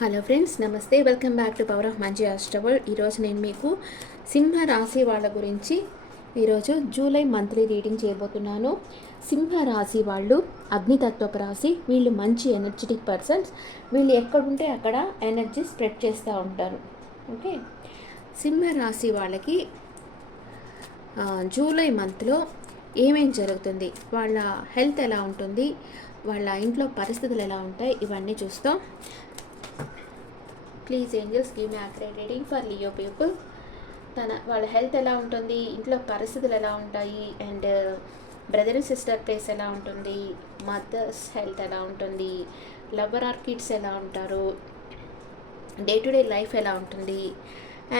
Hello friends, నమస్తే. Welcome back to power of మంచి అస్ట్రబుల్. ఈరోజు నేను మీకు సింహ రాశి వాళ్ళ గురించి ఈరోజు జూలై మంత్లీ రీడింగ్ చేయబోతున్నాను. సింహ రాశి వాళ్ళు అగ్నితత్వపు రాశి. వీళ్ళు మంచి ఎనర్జెటిక్ పర్సన్స్. వీళ్ళు ఎక్కడుంటే అక్కడ ఎనర్జీ స్ప్రెడ్ చేస్తూ ఉంటారు. ఓకే, సింహ రాశి వాళ్ళకి జూలై మంత్లో ఏమేం జరుగుతుంది, వాళ్ళ హెల్త్ ఎలా ఉంటుంది, వాళ్ళ ఇంట్లో పరిస్థితులు ఎలా ఉంటాయి, ఇవన్నీ చూస్తాం. Please angels give me accurate reading for Leo people. వాళ్ళ హెల్త్ ఎలా ఉంటుంది, ఇంట్లో పరిస్థితులు ఎలా ఉంటాయి, and brother and sister place ఎలా ఉంటుంది, మదర్స్ హెల్త్ ఎలా ఉంటుంది, లవర్ ఆర్ కిడ్స్ ఎలా ఉంటారు, డే టు డే లైఫ్ ఎలా ఉంటుంది,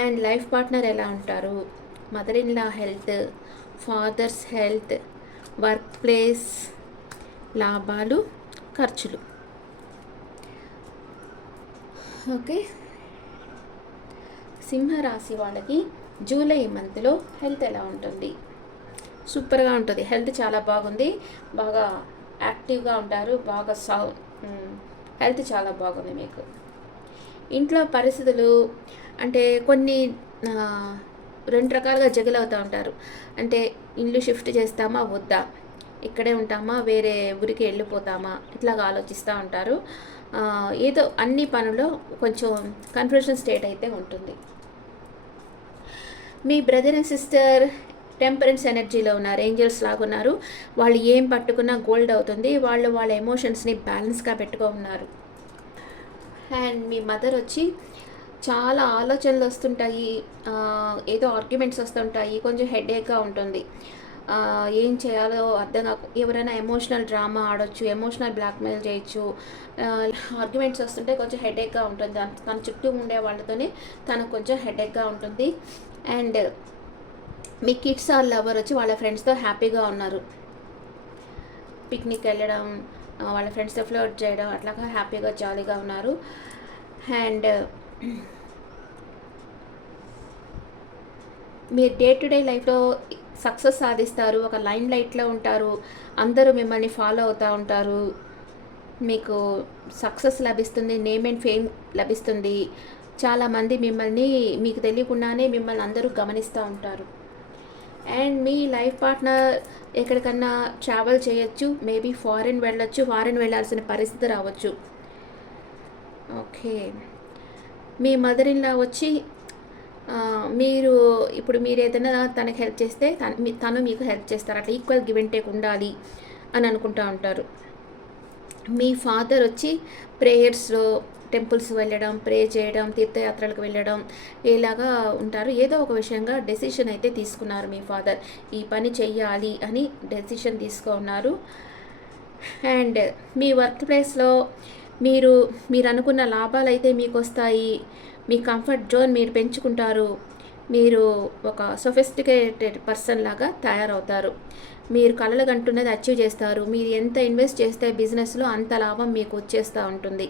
అండ్ లైఫ్ పార్ట్నర్ ఎలా ఉంటారు, mother in law health, father's health, work place, లాభాలు, ఖర్చులు. ఓకే, సింహరాశి వాళ్ళకి జూలై మంత్లో హెల్త్ ఎలా ఉంటుంది? సూపర్గా ఉంటుంది. హెల్త్ చాలా బాగుంది, బాగా యాక్టివ్గా ఉంటారు, బాగా హెల్త్ చాలా బాగుంది మీకు. ఇంట్లో పరిస్థితులు అంటే కొన్ని రెండు రకాలుగా జగిల్ అవుతూ ఉంటారు. అంటే ఇల్లు షిఫ్ట్ చేస్తామా వద్దా, ఇక్కడే ఉంటామా వేరే ఊరికి వెళ్ళిపోతామా, ఇట్లాగా ఆలోచిస్తూ ఉంటారు. ఏదో అన్ని పనుల్లో కొంచెం కన్ఫ్యూజన్ స్టేట్ అయితే ఉంటుంది. మీ బ్రదర్ అండ్ సిస్టర్ టెంపరెన్స్ ఎనర్జీలో ఉన్నారు, ఏంజల్స్ లాగా ఉన్నారు. వాళ్ళు ఏం పట్టుకున్నా గోల్డ్ అవుతుంది. వాళ్ళు వాళ్ళ ఎమోషన్స్ని బ్యాలెన్స్గా పెట్టుకో ఉన్నారు. అండ్ మీ మదర్ వచ్చి చాలా ఆలోచనలు వస్తుంటాయి, ఏదో ఆర్గ్యుమెంట్స్ వస్తుంటాయి, కొంచెం హెడేక్గా ఉంటుంది. ఏం చేయాలో అర్థం కాకు, ఎవరైనా ఎమోషనల్ డ్రామా ఆడొచ్చు, ఎమోషనల్ బ్లాక్మెయిల్ చేయొచ్చు. ఆర్గ్యుమెంట్స్ వస్తుంటే కొంచెం హెడేక్గా ఉంటుంది. తన చుట్టూ ఉండే వాళ్ళతోనే తనకు కొంచెం హెడేక్గా ఉంటుంది. అండ్ మీ కిడ్స్ ఆర్ లవర్ వచ్చి వాళ్ళ ఫ్రెండ్స్తో హ్యాపీగా ఉన్నారు. పిక్నిక్ వెళ్ళడం, వాళ్ళ ఫ్రెండ్స్తో ఫ్లోట్ చేయడం, అట్లాగా హ్యాపీగా జాలీగా ఉన్నారు. అండ్ మీరు డే టు డే లైఫ్లో సక్సెస్ సాధిస్తారు, ఒక లైన్ లైట్లో ఉంటారు, అందరూ మిమ్మల్ని ఫాలో అవుతూ ఉంటారు, మీకు సక్సెస్ లభిస్తుంది, నేమ్ అండ్ ఫేమ్ లభిస్తుంది. చాలామంది మిమ్మల్ని మీకు తెలియకుండానే మిమ్మల్ని అందరూ గమనిస్తూ ఉంటారు. అండ్ మీ లైఫ్ పార్ట్నర్ ఎక్కడికన్నా ట్రావెల్ చేయొచ్చు, మేబీ ఫారిన్ వెళ్ళొచ్చు, ఫారిన్ వెళ్ళాల్సిన పరిస్థితి రావచ్చు. ఓకే, మీ మదర్ ఇన్ లా వచ్చి మీరు ఏదైనా తనకి హెల్ప్ చేస్తే తను మీకు హెల్ప్ చేస్తారు. అట్లా ఈక్వల్ గివ్ అండ్ టేక్ ఉండాలి అని అనుకుంటూ ఉంటారు. మీ ఫాదర్ వచ్చి ప్రేయర్స్లో టెంపుల్స్ వెళ్ళడం, ప్రే చేయడం, తీర్థయాత్రలకు వెళ్ళడం ఇలాగా ఉంటారు. ఏదో ఒక విషయంగా డెసిషన్ అయితే తీసుకున్నారు మీ ఫాదర్, ఈ పని చెయ్యాలి అని డెసిషన్ తీసుకున్నారు. అండ్ మీ వర్క్ ప్లేస్లో మీరు అనుకున్న లాభాలు అయితే మీకు వస్తాయి. మీ కంఫర్ట్ జోన్ మీరు పెంచుకుంటారు. మీరు ఒక సొఫిస్టికేటెడ్ పర్సన్ లాగా తయారవుతారు. మీరు కలలు కంటున్నది అచీవ్ చేస్తారు. మీరు ఎంత ఇన్వెస్ట్ చేస్తే బిజినెస్లో అంత లాభం మీకు వచ్చేస్తూ ఉంటుంది.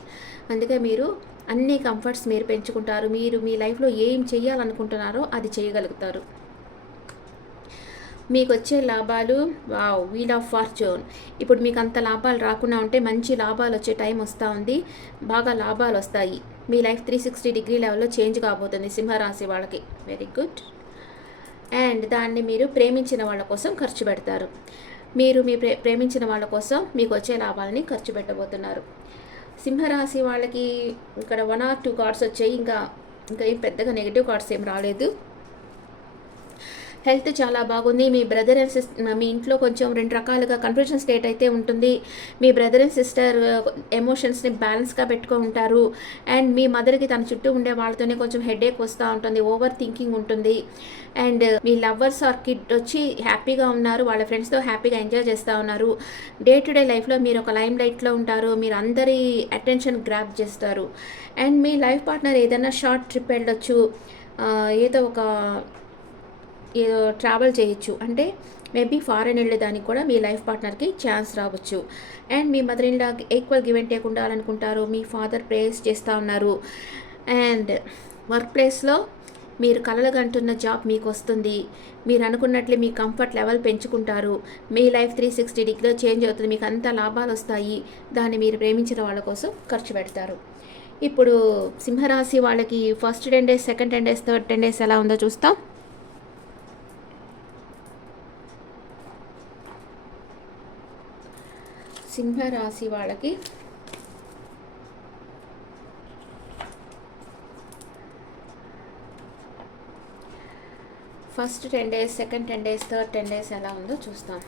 అందుకే మీరు అన్ని కంఫర్ట్స్ మీరు పెంచుకుంటారు. మీరు మీ లైఫ్లో ఏం చేయాలనుకుంటున్నారో అది చేయగలుగుతారు. మీకు వచ్చే లాభాలు వీల్ ఆఫ్ ఫార్చ్యూన్. ఇప్పుడు మీకు అంత లాభాలు రాకుండా ఉంటే మంచి లాభాలు వచ్చే టైం వస్తూ ఉంది. బాగా లాభాలు వస్తాయి. మీ లైఫ్ 360 డిగ్రీ లెవెల్లో చేంజ్ కాబోతుంది సింహరాశి వాళ్ళకి. Very good. అండ్ దాన్ని మీరు ప్రేమించిన వాళ్ళ కోసం ఖర్చు పెడతారు. మీరు మీ ప్రేమించిన వాళ్ళ కోసం మీకు వచ్చే లాభాలని ఖర్చు పెట్టబోతున్నారు. సింహరాశి వాళ్ళకి ఇక్కడ 1 or 2 కార్డ్స్ వచ్చాయి. ఇంకా ఏం పెద్దగా నెగిటివ్ కార్డ్స్ ఏం రాలేదు. హెల్త్ చాలా బాగుంది. మీ బ్రదర్ అండ్ సిస్టర్, మీ ఇంట్లో కొంచెం రెండు రకాలుగా కన్ఫ్యూజన్ స్టేట్ అయితే ఉంటుంది. మీ బ్రదర్ అండ్ సిస్టర్ ఎమోషన్స్ని బ్యాలెన్స్గా పెట్టుకో ఉంటారు. అండ్ మీ మదర్కి తన చుట్టూ ఉండే వాళ్ళతోనే కొంచెం హెడేక్ వస్తూ ఉంటుంది, ఓవర్ థింకింగ్ ఉంటుంది. అండ్ మీ లవర్స్ ఆర్ కిడ్ వచ్చి హ్యాపీగా ఉన్నారు, వాళ్ళ ఫ్రెండ్స్తో హ్యాపీగా ఎంజాయ్ చేస్తూ ఉన్నారు. డే టు డే లైఫ్లో మీరు ఒక లైమ్ లైట్లో ఉంటారు, మీరు అందరి అటెన్షన్ గ్రాప్ చేస్తారు. అండ్ మీ లైఫ్ పార్ట్నర్ ఏదైనా షార్ట్ ట్రిప్ వెళ్ళొచ్చు, ఏదో ట్రావెల్ చేయొచ్చు. అంటే మేబీ ఫారెన్ వెళ్ళేదానికి కూడా మీ లైఫ్ పార్ట్నర్కి ఛాన్స్ రావచ్చు. అండ్ మీ mother in law equal give and take ఉండాలనుకుంటారు. మీ ఫాదర్ ప్రేయర్స్ చేస్తూ ఉన్నారు. అండ్ వర్క్ ప్లేస్లో మీరు కలలుగంటున్న జాబ్ మీకు వస్తుంది. మీరు అనుకున్నట్లే మీ కంఫర్ట్ లెవెల్ పెంచుకుంటారు. మీ లైఫ్ 360 డిగ్రీలో చేంజ్ అవుతుంది. మీకు అంత లాభాలు వస్తాయి. దాన్ని మీరు ప్రేమించిన వాళ్ళ కోసం ఖర్చు పెడతారు. ఇప్పుడు సింహరాశి వాళ్ళకి first 10 days, second 10 days, third 10 days ఎలా ఉందో చూస్తాం. సింహరాశి వాళ్ళకి first 10 days, second 10 days, third 10 days ఎలా ఉందో చూస్తాం.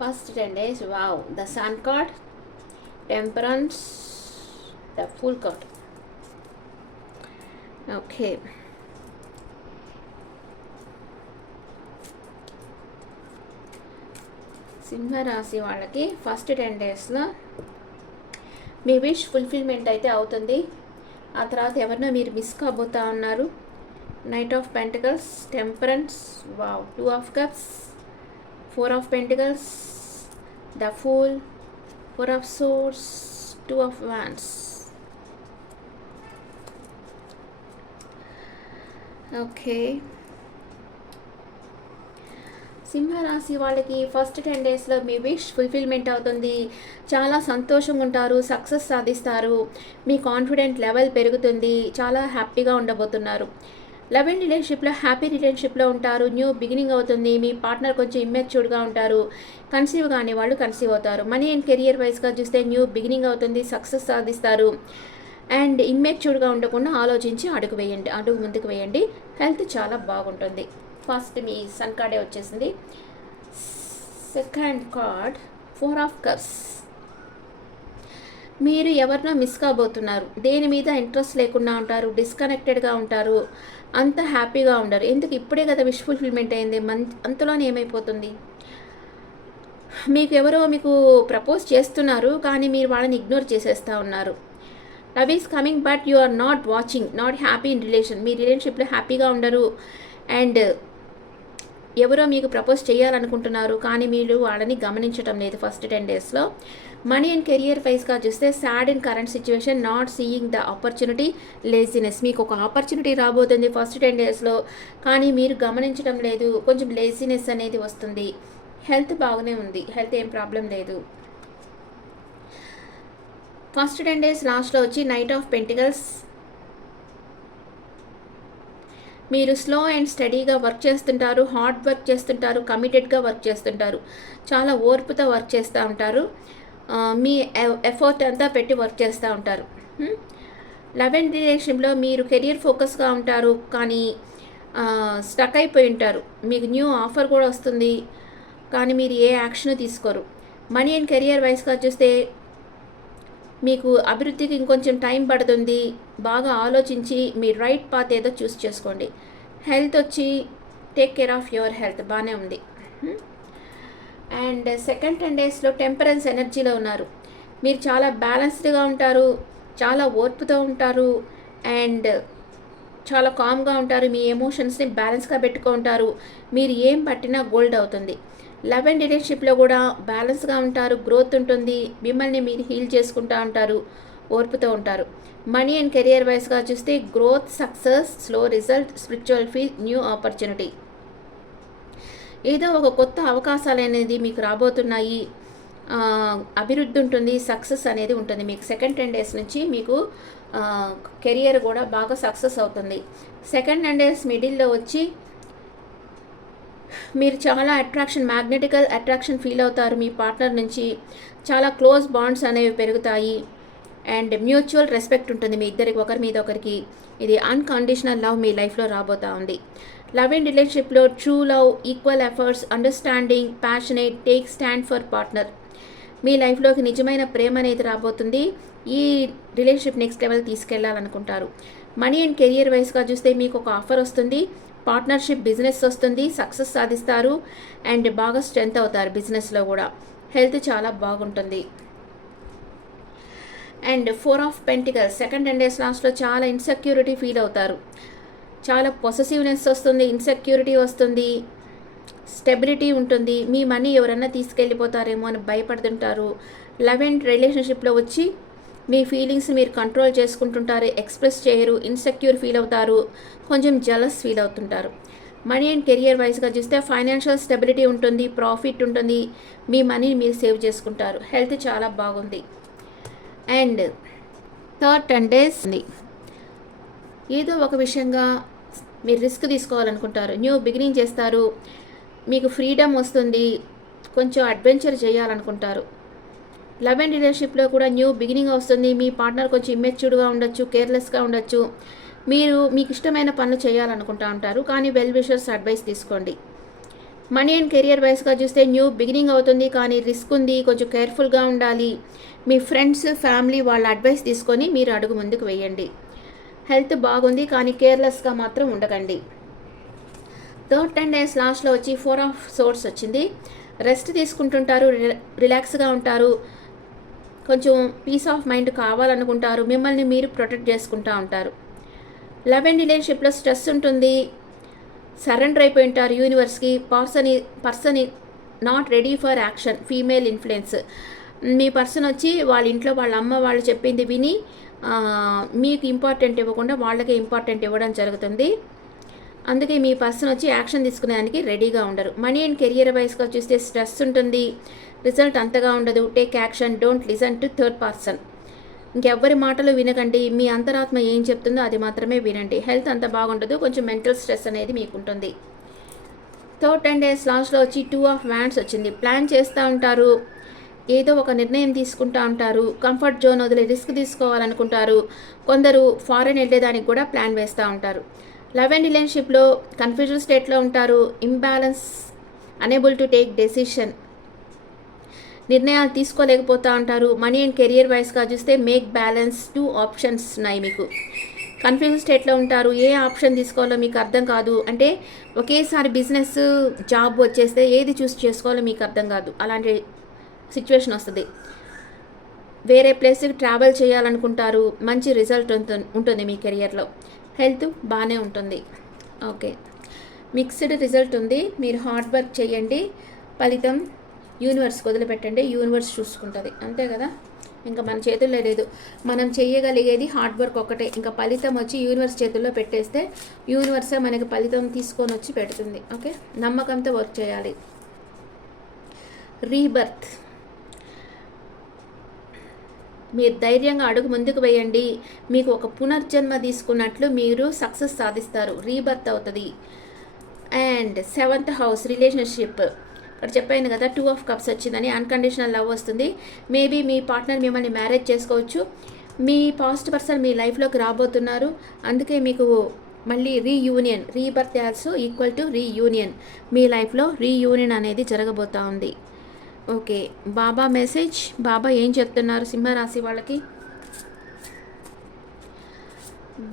First 10 days, wow, the sun card, temperance, the fool card. Okay, సింహరాశి వాళ్ళకి ఫస్ట్ 10 డేస్లో మీ విష్ ఫుల్ఫిల్మెంట్ అయితే అవుతుంది. ఆ తర్వాత ఎవరినో మీరు మిస్ కాబోతా ఉన్నారు. Knight of pentacles, temperance, wow, 2 of cups, 4 of pentacles, the fool, 4 of swords, 2 of wands. Okay, సింహరాశి వాళ్ళకి ఫస్ట్ 10 డేస్లో మీ విష్ ఫుల్ఫిల్మెంట్ అవుతుంది. చాలా సంతోషంగా ఉంటారు, సక్సెస్ సాధిస్తారు, మీ కాన్ఫిడెంట్ లెవెల్ పెరుగుతుంది, చాలా హ్యాపీగా ఉండబోతున్నారు. లవ్ అండ్ రిలేషన్షిప్లో హ్యాపీ రిలేషన్షిప్లో ఉంటారు. న్యూ బిగినింగ్ అవుతుంది. మీ పార్ట్నర్ కొంచెం ఇమ్మెచ్యూర్డ్గా ఉంటారు. కన్సీవ్ కాని వాళ్ళు కన్సీవ్ అవుతారు. మనీ అండ్ కెరియర్ వైజ్గా చూస్తే న్యూ బిగినింగ్ అవుతుంది, సక్సెస్ సాధిస్తారు. అండ్ ఇమ్మెచ్యూర్డ్గా ఉండకుండా ఆలోచించి అడుగు ముందుకు వేయండి. హెల్త్ చాలా బాగుంటుంది. ఫస్ట్ మీ సన్ కార్డే వచ్చేసింది. Second card 4 of cups. మీరు ఎవరినో మిస్ కాబోతున్నారు. దేని మీద ఇంట్రెస్ట్ లేకుండా ఉంటారు, డిస్కనెక్టెడ్గా ఉంటారు, అంత హ్యాపీగా ఉండరు. ఎందుకు? ఇప్పుడే కదా విష్ ఫుల్ఫిల్మెంట్ అయింది, అంతలోనే ఏమైపోతుంది? మీకు ప్రపోజ్ చేస్తున్నారు, కానీ మీరు వాళ్ళని ఇగ్నోర్ చేసేస్తూ ఉన్నారు. Love is coming but you are not watching, not happy in relation. మీ రిలేషన్షిప్లో హ్యాపీగా ఉండరు. అండ్ ఎవరో మీకు ప్రపోజ్ చేయాలనుకుంటున్నారు, కానీ మీరు వాళ్ళని గమనించడం లేదు ఫస్ట్ 10 డేస్లో. మనీ అండ్ కెరియర్ వైజ్గా చూస్తే sad in current situation, not seeing the opportunity, laziness. మీకు ఒక ఆపర్చునిటీ రాబోతుంది ఫస్ట్ 10 డేస్లో, కానీ మీరు గమనించడం లేదు. కొంచెం లేజినెస్ అనేది వస్తుంది. హెల్త్ బాగానే ఉంది, హెల్త్ ఏం ప్రాబ్లం లేదు. ఫస్ట్ 10 డేస్ లాస్ట్లో వచ్చి నైట్ ఆఫ్ పెంటికల్స్. మీరు స్లో అండ్ స్టడీగా వర్క్ చేస్తుంటారు, హార్డ్ వర్క్ చేస్తుంటారు, కమిటెడ్గా వర్క్ చేస్తుంటారు, చాలా ఓర్పుతో వర్క్ చేస్తూ ఉంటారు, మీ ఎఫర్ట్ అంతా పెట్టి వర్క్ చేస్తూ ఉంటారు. లవ్ అండ్ రిలేషన్లో మీరు కెరియర్ ఫోకస్గా ఉంటారు, కానీ స్టక్ అయిపోయి ఉంటారు. మీకు న్యూ ఆఫర్ కూడా వస్తుంది, కానీ మీరు ఏ యాక్షన్ తీసుకోరు. మనీ అండ్ కెరియర్ వైస్గా చూస్తే మీకు అభివృద్ధికి ఇంకొంచెం టైం పడుతుంది. బాగా ఆలోచించి మీ రైట్ పాత్ ఏదో చూస్ చేసుకోండి. హెల్త్ వచ్చి take care of your health, బాగానే ఉంది. అండ్ సెకండ్ 10 డేస్లో టెంపరెన్స్ ఎనర్జీలో ఉన్నారు. మీరు చాలా బ్యాలెన్స్డ్గా ఉంటారు, చాలా ఓర్పుతో ఉంటారు, అండ్ చాలా కామ్గా ఉంటారు. మీ ఎమోషన్స్ని బ్యాలెన్స్గా పెట్టుకుంటారు. మీరు ఏం పట్టినా గోల్డ్ అవుతుంది. లవ్ అండ్ రిలేషన్షిప్లో కూడా బ్యాలెన్స్గా ఉంటారు, గ్రోత్ ఉంటుంది, మిమ్మల్ని మీరు హీల్ చేసుకుంటూ ఉంటారు, ఓర్పుతో ఉంటారు. మనీ అండ్ కెరియర్ వైజ్గా చూస్తే growth, success, slow result, spiritual feel, new opportunity. ఏదో ఒక కొత్త అవకాశాలు అనేది మీకు రాబోతున్నాయి. అభివృద్ధి ఉంటుంది, సక్సెస్ అనేది ఉంటుంది. మీకు సెకండ్ 10 డేస్ నుంచి మీకు కెరియర్ కూడా బాగా సక్సెస్ అవుతుంది. సెకండ్ 10 డేస్ మిడిల్లో వచ్చి మీరు చాలా మ్యాగ్నెటికల్ అట్రాక్షన్ ఫీల్ అవుతారు. మీ పార్ట్నర్ నుంచి చాలా క్లోజ్ బాండ్స్ అనేవి పెరుగుతాయి. అండ్ మ్యూచువల్ రెస్పెక్ట్ ఉంటుంది మీ ఇద్దరికి, ఒకరి మీద ఒకరికి. ఇది అన్కండిషనల్ లవ్ మీ లైఫ్లో రాబోతూ ఉంది. లవ్ అండ్ రిలేషన్షిప్లో true love, equal efforts, understanding, passionate, take stand for partner. మీ లైఫ్లోకి నిజమైన ప్రేమ అనేది రాబోతుంది. ఈ రిలేషన్షిప్ నెక్స్ట్ లెవెల్ తీసుకెళ్లాలనుకుంటారు. మనీ అండ్ కెరియర్ వైస్గా చూస్తే మీకు ఒక ఆఫర్ వస్తుంది, పార్ట్నర్షిప్ బిజినెస్ వస్తుంది, సక్సెస్ సాధిస్తారు, అండ్ బాగా స్ట్రెంత్ అవుతారు బిజినెస్లో కూడా. హెల్త్ చాలా బాగుంటుంది. And 4 of pentacles second 10 days లాస్ట్లో చాలా ఇన్సెక్యూరిటీ ఫీల్ అవుతారు. చాలా పొసెసివ్నెస్ వస్తుంది, ఇన్సెక్యూరిటీ వస్తుంది, స్టెబిలిటీ ఉంటుంది. మీ మనీ ఎవరన్నా తీసుకెళ్ళిపోతారేమో అని భయపడుతుంటారు. లవ్ అండ్ రిలేషన్షిప్లో వచ్చి మీ ఫీలింగ్స్ మీరు కంట్రోల్ చేసుకుంటుంటారు, ఎక్స్ప్రెస్ చేయరు, ఇన్సెక్యూర్ ఫీల్ అవుతారు, కొంచెం జలస్ ఫీల్ అవుతుంటారు. మనీ అండ్ కెరియర్ వైజ్గా చూస్తే ఫైనాన్షియల్ స్టెబిలిటీ ఉంటుంది, ప్రాఫిట్ ఉంటుంది, మీ మనీని మీరు సేవ్ చేసుకుంటారు. హెల్త్ చాలా బాగుంది. అండ్ థర్డ్ 10 days ఏదో ఒక విషయంగా మీరు రిస్క్ తీసుకోవాలనుకుంటారు, న్యూ బిగినింగ్ చేస్తారు, మీకు ఫ్రీడమ్ వస్తుంది, కొంచెం అడ్వెంచర్ చేయాలనుకుంటారు. లవ్ అండ్ రిలేషన్షిప్లో కూడా న్యూ బిగినింగ్ వస్తుంది. మీ పార్ట్నర్ కొంచెం ఇమ్మెచ్యూర్డ్గా ఉండొచ్చు, కేర్లెస్గా ఉండొచ్చు. మీరు మీకు ఇష్టమైన పనులు చేయాలనుకుంటా ఉంటారు, కానీ వెల్ విషర్స్ అడ్వైస్ తీసుకోండి. మనీ అండ్ కెరియర్ వైస్గా చూస్తే న్యూ బిగినింగ్ అవుతుంది, కానీ రిస్క్ ఉంది, కొంచెం కేర్ఫుల్గా ఉండాలి. మీ ఫ్రెండ్స్, ఫ్యామిలీ వాళ్ళ అడ్వైస్ తీసుకొని మీరు అడుగు ముందుకు వేయండి. హెల్త్ బాగుంది, కానీ కేర్లెస్గా మాత్రం ఉండకండి. థర్డ్ 10 days లాస్ట్లో వచ్చి 4 of Swords వచ్చింది. రెస్ట్ తీసుకుంటుంటారు, రిలాక్స్గా ఉంటారు, కొంచెం పీస్ ఆఫ్ మైండ్ కావాలనుకుంటారు, మిమ్మల్ని మీరు ప్రొటెక్ట్ చేసుకుంటూ ఉంటారు. లవ్ అండ్ రిలేషన్షిప్లో స్ట్రెస్ ఉంటుంది, సరెండర్ అయిపోయి ఉంటారు యూనివర్స్కి. Person not ready for action, female influence. మీ పర్సన్ వచ్చి వాళ్ళ ఇంట్లో వాళ్ళ అమ్మ వాళ్ళు చెప్పింది విని మీకు ఇంపార్టెంట్ ఇవ్వకుండా వాళ్ళకే ఇంపార్టెంట్ ఇవ్వడం జరుగుతుంది. అందుకే మీ పర్సన్ వచ్చి యాక్షన్ తీసుకునేదానికి రెడీగా ఉండరు. మనీ అండ్ కెరియర్ వైస్గా చూస్తే స్ట్రెస్ ఉంటుంది, రిజల్ట్ అంతగా ఉండదు. Take action, don't listen to third person. ఇంకెవ్వరి మాటలు వినకండి, మీ అంతరాత్మ ఏం చెప్తుందో అది మాత్రమే వినండి. హెల్త్ అంత బాగుండదు, కొంచెం మెంటల్ స్ట్రెస్ అనేది మీకు ఉంటుంది. థర్డ్ 10 days లాస్ట్లో వచ్చి 2 of Wands వచ్చింది. ప్లాన్ చేస్తూ ఉంటారు, ఏదో ఒక నిర్ణయం తీసుకుంటూ ఉంటారు, కంఫర్ట్ జోన్ వదిలి రిస్క్ తీసుకోవాలనుకుంటారు. కొందరు ఫారెన్ వెళ్ళేదానికి కూడా ప్లాన్ వేస్తూ ఉంటారు. లవ్ అండ్ రిలేషన్షిప్లో కన్ఫ్యూజన్ స్టేట్లో ఉంటారు, imbalance, unable to take decision, నిర్ణయాలు తీసుకోలేకపోతూ ఉంటారు. మనీ అండ్ కెరియర్ వైస్గా చూస్తే మేక్ బ్యాలెన్స్, 2 options ఉన్నాయి మీకు. కన్ఫ్యూజన్ స్టేట్లో ఉంటారు, ఏ ఆప్షన్ తీసుకోవాలో మీకు అర్థం కాదు. అంటే ఒకేసారి బిజినెస్, జాబ్ వచ్చేస్తే ఏది చూస్ చేసుకోవాలో మీకు అర్థం కాదు, అలాంటి సిచ్యువేషన్ వస్తుంది. వేరే ప్లేస్కి ట్రావెల్ చేయాలనుకుంటారు, మంచి రిజల్ట్ ఉంటుంది మీ కెరియర్లో. హెల్త్ బాగానే ఉంటుంది. ఓకే, మిక్స్డ్ రిజల్ట్ ఉంది. మీరు హార్డ్ వర్క్ చేయండి, ఫలితం యూనివర్స్కి వదిలిపెట్టండి, యూనివర్స్ చూసుకుంటుంది. అంతే కదా, ఇంకా మన చేతుల్లో లేదు. మనం చేయగలిగేది హార్డ్ వర్క్ ఒకటే. ఇంకా ఫలితం వచ్చి యూనివర్స్ చేతుల్లో పెట్టేస్తే యూనివర్సే మనకి ఫలితం తీసుకొని వచ్చి పెడుతుంది. ఓకే, నమ్మకంతో వర్క్ చేయాలి. రీబర్త్, మీరు ధైర్యంగా అడుగు ముందుకు వేయండి, మీకు ఒక పునర్జన్మ తీసుకున్నట్లు మీరు సక్సెస్ సాధిస్తారు. రీబర్త్ అవుతుంది. అండ్ 7th house రిలేషన్షిప్, ఇక్కడ చెప్పాను కదా 2 of Cups వచ్చిందని. అన్కండిషనల్ లవ్ వస్తుంది. మేబీ మీ పార్ట్నర్ మిమ్మల్ని మ్యారేజ్ చేసుకోవచ్చు, మీ పాస్ట్ పర్సన్ మీ లైఫ్లోకి రాబోతున్నారు. అందుకే మీకు మళ్ళీ reunion, rebirth also equal to reunion. మీ లైఫ్లో రీయూనియన్ అనేది జరగబోతూ ఉంది. ఓకే, బాబా మెసేజ్, బాబా ఏం చెప్తున్నారు సింహరాశి వాళ్ళకి?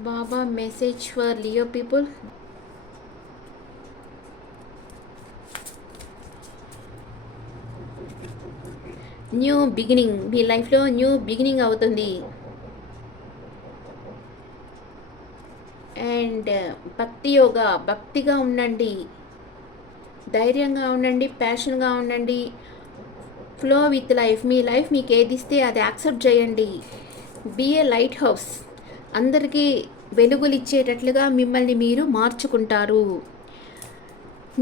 Baba message for Leo people. New beginning, మీ లైఫ్లో న్యూ బిగినింగ్ అవుతుంది. అండ్ భక్తి యోగా, భక్తిగా ఉండండి, ధైర్యంగా ఉండండి, ప్యాషన్గా ఉండండి. Flow with life, me life మీకు ఏది ఇస్తే అది యాక్సెప్ట్ చేయండి. బీ ఏ లైట్ హౌస్, అందరికీ వెలుగులు ఇచ్చేటట్లుగా మిమ్మల్ని మీరు మార్చుకుంటారు.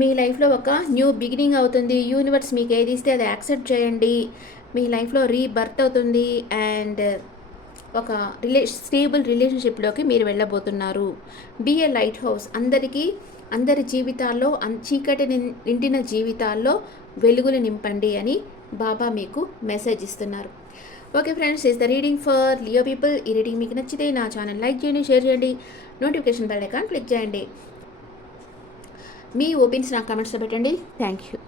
మీ లైఫ్లో ఒక న్యూ బిగినింగ్ అవుతుంది. యూనివర్స్ మీకు ఏది ఇస్తే అది యాక్సెప్ట్ చేయండి. మీ లైఫ్లో రీబర్త్ అవుతుంది. అండ్ ఒక స్టేబుల్ రిలేషన్షిప్లోకి మీరు వెళ్ళబోతున్నారు. బీ ఏ లైట్ హౌస్, అందరి జీవితాల్లో, చీకటి నిండిన జీవితాల్లో వెలుగులు నింపండి అని బాబా మీకు మెసేజ్ ఇస్తున్నారు. Okay friends, is the reading for Leo people. ఈ రీడింగ్ మీకు నచ్చితే నా ఛానల్ లైక్ చేయండి, షేర్ చేయండి, నోటిఫికేషన్ బెల్ ఐకాన్ క్లిక్ చేయండి. మీ ఒపీనియన్స్ నా కమెంట్స్లో పెట్టండి. Thank you.